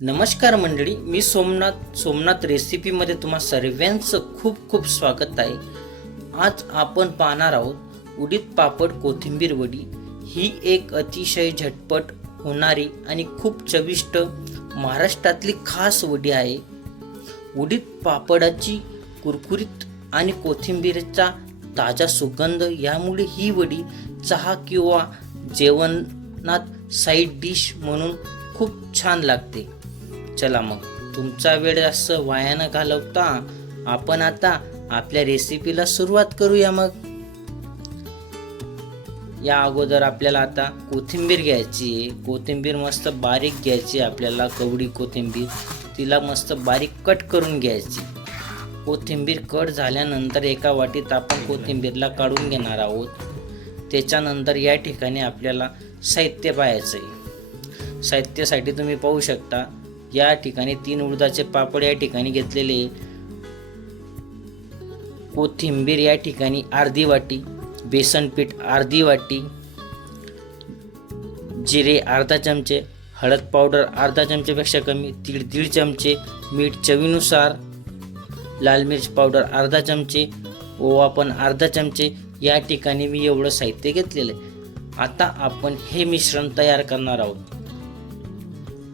नमस्कार मंडळी, मी सोमनाथ रेसिपीमध्ये तुम्हा सर्वांचं खूप खूप स्वागत आहे. आज आपण पाहणार आहोत उडीद पापड कोथिंबीर वडी. ही एक अतिशय झटपट होणारी आणि खूप चविष्ट महाराष्ट्रातली खास वडी आहे. उडीद पापडाची कुरकुरीत आणि कोथिंबीरचा ताजा सुगंध यामुळे ही वडी चहा किंवा जेवणात साईड डिश म्हणून खूप छान लागते. चला मग तुमचा वेळ जास्त वाया न घालवता आपण आता आपल्या रेसिपीला सुरुवात करूया. मग या अगोदर आपल्याला आता कोथिंबीर घ्यायची आहे. कोथिंबीर मस्त बारीक घ्यायची आपल्याला, कवडी कोथिंबीर. तिला मस्त बारीक कट करून घ्यायची. कोथिंबीर कट झाल्यानंतर एका वाटीत आपण कोथिंबीरला काढून घेणार आहोत. त्याच्यानंतर या ठिकाणी आपल्याला साहित्य पाहायचं आहे. साहित्यासाठी तुम्ही पाहू शकता या ठिकाणी 3 उडदाचे पापड या ठिकाणी घेतलेले, कोथिंबीर या ठिकाणी अर्धी वाटी, बेसन पीठ अर्धी वाटी, जिरे अर्धा चमचे, हळद पावडर अर्धा चमचेपेक्षा कमी, तीळ 1.5 चमचे, मीठ चवीनुसार, लाल मिर्च पावडर अर्धा चमचे, ओवा पण अर्धा चमचे. या ठिकाणी मी एवढं साहित्य घेतलेलं आहे. आता आपण हे मिश्रण तयार करणार आहोत.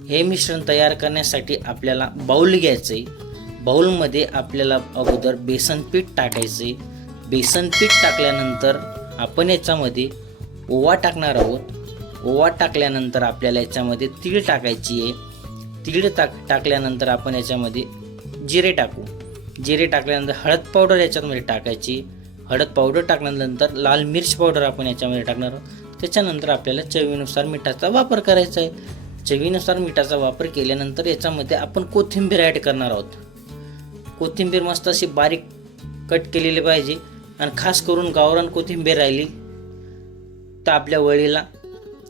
हे मिश्रण तयार करण्यासाठी आपल्याला बाउल घ्यायचं आहे. बाउलमध्ये आपल्याला अगोदर बेसन पीठ टाकायचं आहे. बेसन पीठ टाकल्यानंतर आपण याच्यामध्ये ओवा टाकणार आहोत. ओवा टाकल्यानंतर आपल्याला याच्यामध्ये तीळ टाकायची आहे. तीळ टाकल्यानंतर आपण याच्यामध्ये जिरे टाकू. जिरे टाकल्यानंतर हळद पावडर याच्यामध्ये टाकायची. हळद पावडर टाकल्यानंतर लाल मिर्च पावडर आपण याच्यामध्ये टाकणार आहोत. त्याच्यानंतर आपल्याला चवीनुसार मिठाचा वापर करायचा आहे. चवीनुसार मिठाचा वापर केल्यानंतर याच्यामध्ये आपण कोथिंबीर ॲड करणार आहोत. कोथिंबीर मस्त अशी बारीक कट केलेली पाहिजे आणि खास करून गावरान कोथिंबीर राहिली तर आपल्या वडीला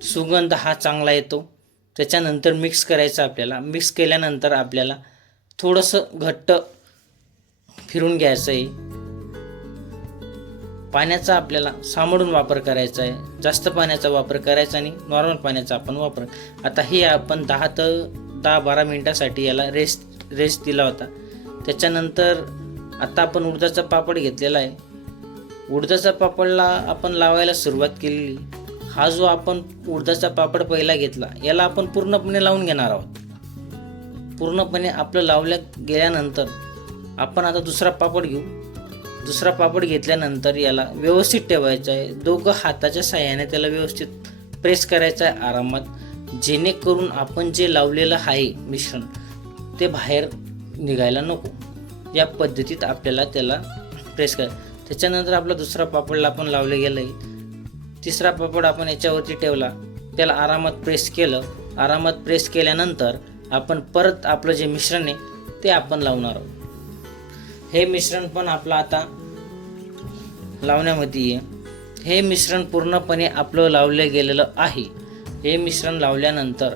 सुगंध हा चांगला येतो. त्याच्यानंतर मिक्स करायचं आपल्याला. मिक्स केल्यानंतर आपल्याला थोडंसं घट्ट फिरून घ्यायचं आहे. पाण्याचा आपल्याला सांभाळून वापर करायचा आहे. जास्त पाण्याचा वापर करायचा आणि नॉर्मल पाण्याचा आपण वापर. आता हे आपण 10 ते 12 मिनिटासाठी याला रेस्ट दिला होता. त्याच्यानंतर आता आपण उडदाचा पापड घेतलेला आहे. उडदाचा पापडला आपण लावायला सुरुवात केलेली. हा जो आपण उडदाचा पापड पहिला घेतला याला आपण पूर्णपणे लावून घेणार आहोत. पूर्णपणे आपलं लावल्या गेल्यानंतर आपण आता दुसरा पापड घेऊ. दुसरा पापड घेतल्यानंतर याला व्यवस्थित ठेवायचं आहे. दोघं हाताच्या साहाय्याने त्याला व्यवस्थित प्रेस करायचं आहे आरामात, जेणेकरून आपण जे लावलेलं आहे मिश्रण ते बाहेर निघायला नको. या पद्धतीत आपल्याला त्याला प्रेस करायचं. त्याच्यानंतर आपला दुसरा पापडला आपण लावले गेलं आहे. तिसरा पापड आपण याच्यावरती ठेवला, त्याला आरामात प्रेस केलं. आरामात प्रेस केल्यानंतर आपण परत आपलं जे मिश्रण आहे ते आपण लावणार आहोत. हे मिश्रण पण आपलं आता लावण्यामध्ये आहे. हे मिश्रण पूर्णपणे आपलं लावलं गेलेलं आहे. हे मिश्रण लावल्यानंतर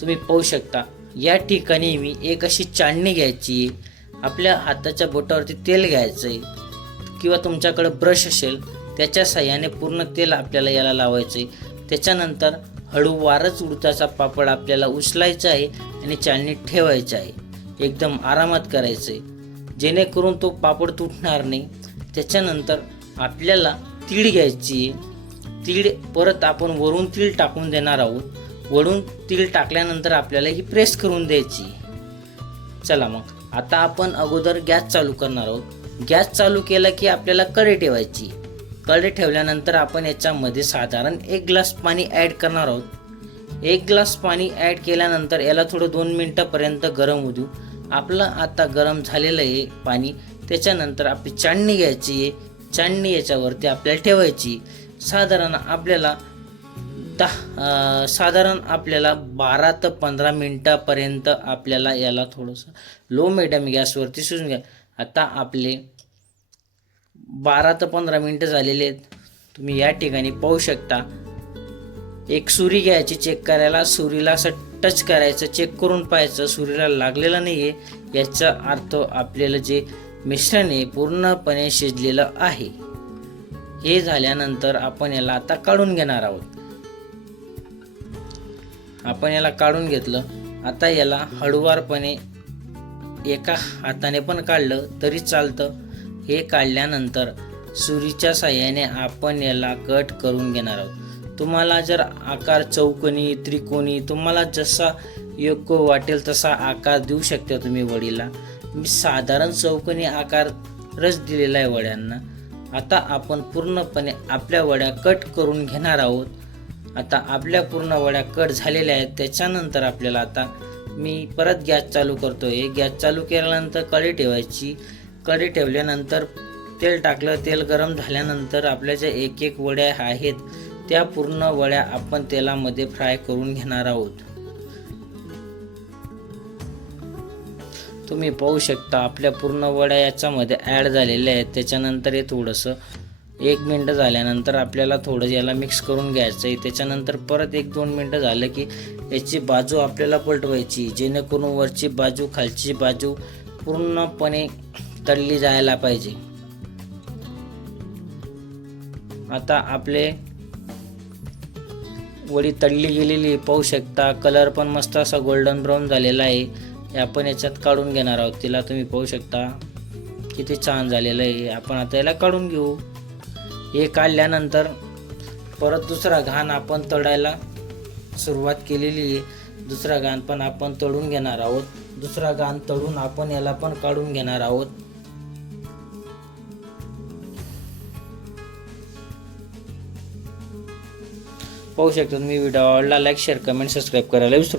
तुम्ही पाहू शकता या ठिकाणी मी एक अशी चाळणी घ्यायची. आपल्या हाताच्या बोटावरती तेल घ्यायचं आहे किंवा तुमच्याकडे ब्रश असेल त्याच्या साहाय्याने पूर्ण तेल आपल्याला याला लावायचं आहे. त्याच्यानंतर हळूवारच उडदाचा पापड आपल्याला उचलायचा आहे आणि चाळणीत ठेवायचा आहे. एकदम आरामात करायचं आहे जेणेकरून तो पापड तुटणार नाही. त्याच्यानंतर आपल्याला तीळ घ्यायची. तीळ परत आपण वरून तीळ टाकून देणार आहोत. वरून तीळ टाकल्यानंतर आपल्याला ही प्रेस करून द्यायची. चला मग आता आपण अगोदर गॅस चालू करणार आहोत. गॅस चालू केला की आपल्याला कढई ठेवायची. कढई ठेवल्यानंतर आपण याच्यामध्ये साधारण 1 ग्लास पाणी ॲड करणार आहोत. 1 ग्लास पाणी ॲड केल्यानंतर याला थोडं 2 मिनिटापर्यंत गरम होऊ देऊ. आपलं आता गरम झालेलं आहे पाणी. त्याच्यानंतर आपली चाळणी घ्यायची आहे. चाळणी याच्यावरती आपल्याला ठेवायची. साधारण आपल्याला 12 ते 15 मिनिटापर्यंत आपल्याला याला थोडंसं लो मिडियम गॅसवरती शिजून घ्या. आता आपले 12 ते 15 मिनिटं झालेले आहेत. तुम्ही या ठिकाणी पाहू शकता. एक सुरी घ्यायची चेक करायला. सुरीला असं टच करायचं, चेक करून पाहायचं सुरीला लागलेलं नाही आहे याचा अर्थ आपल्याला जे मिश्रण आहे पूर्णपणे शिजलेलं आहे. हे झाल्यानंतर आपण याला आता काढून घेणार आहोत. आपण याला काढून घेतलं. आता याला हळूवारपणे एका हाताने पण काढलं तरी चालतं. हे काढल्यानंतर सुरीच्या साहाय्याने आपण याला कट करून घेणार आहोत. तुम्हाला जर आकार चौकोनी, त्रिकोणी, तुम्हाला जसा योग्य वाटेल तसा आकार देऊ शकता तुम्ही वडीला. मी साधारण चौकोनी आकारच दिलेला आहे वड्यांना. आता आपण पूर्णपणे आपल्या वड्या कट करून घेणार आहोत. आता आपल्या पूर्ण वड्या कट झालेल्या आहेत. त्याच्यानंतर आपल्याला आता मी परत गॅस चालू करतोय. गॅस चालू केल्यानंतर कढई ठेवायची. कढई ठेवल्यानंतर तेल टाकलं. तेल गरम झाल्यानंतर आपल्या ज्या एक एक वड्या आहेत त्या पूर्ण वड्या आपण तेलामध्ये फ्राय करून घेणार आहोत. तुम्ही पाहू शकता आपल्या पूर्ण वड्या याच्यामध्ये ॲड झालेल्या आहेत. त्याच्यानंतर हे थोडंसं 1 मिनटं झाल्यानंतर आपल्याला थोडं याला मिक्स करून घ्यायचं आहे. त्याच्यानंतर परत 1-2 मिनटं झालं की याची बाजू आपल्याला पलटवायची, जेणेकरून वरची बाजू खालची बाजू पूर्णपणे तळली जायला पाहिजे. आता आपले वडी तळली गेलेली पाहू शकता. कलर पण मस्त असा गोल्डन ब्राऊन झालेला आहे. हे आपण याच्यात काढून घेणार आहोत. तिला तुम्ही पाहू शकता किती छान झालेलं आहे. आपण आता याला काढून घेऊ. हे काढल्यानंतर परत दुसरा घाण आपण तळायला सुरुवात केलेली आहे. दुसरा घाण पण आपण तळून घेणार आहोत. दुसरा घाण तळून आपण याला पण काढून घेणार आहोत. पाहू शकता तुम्ही. व्हिडिओ आवडला लाईक, शेअर, कमेंट, सबस्क्राईब करायला विसरू नका.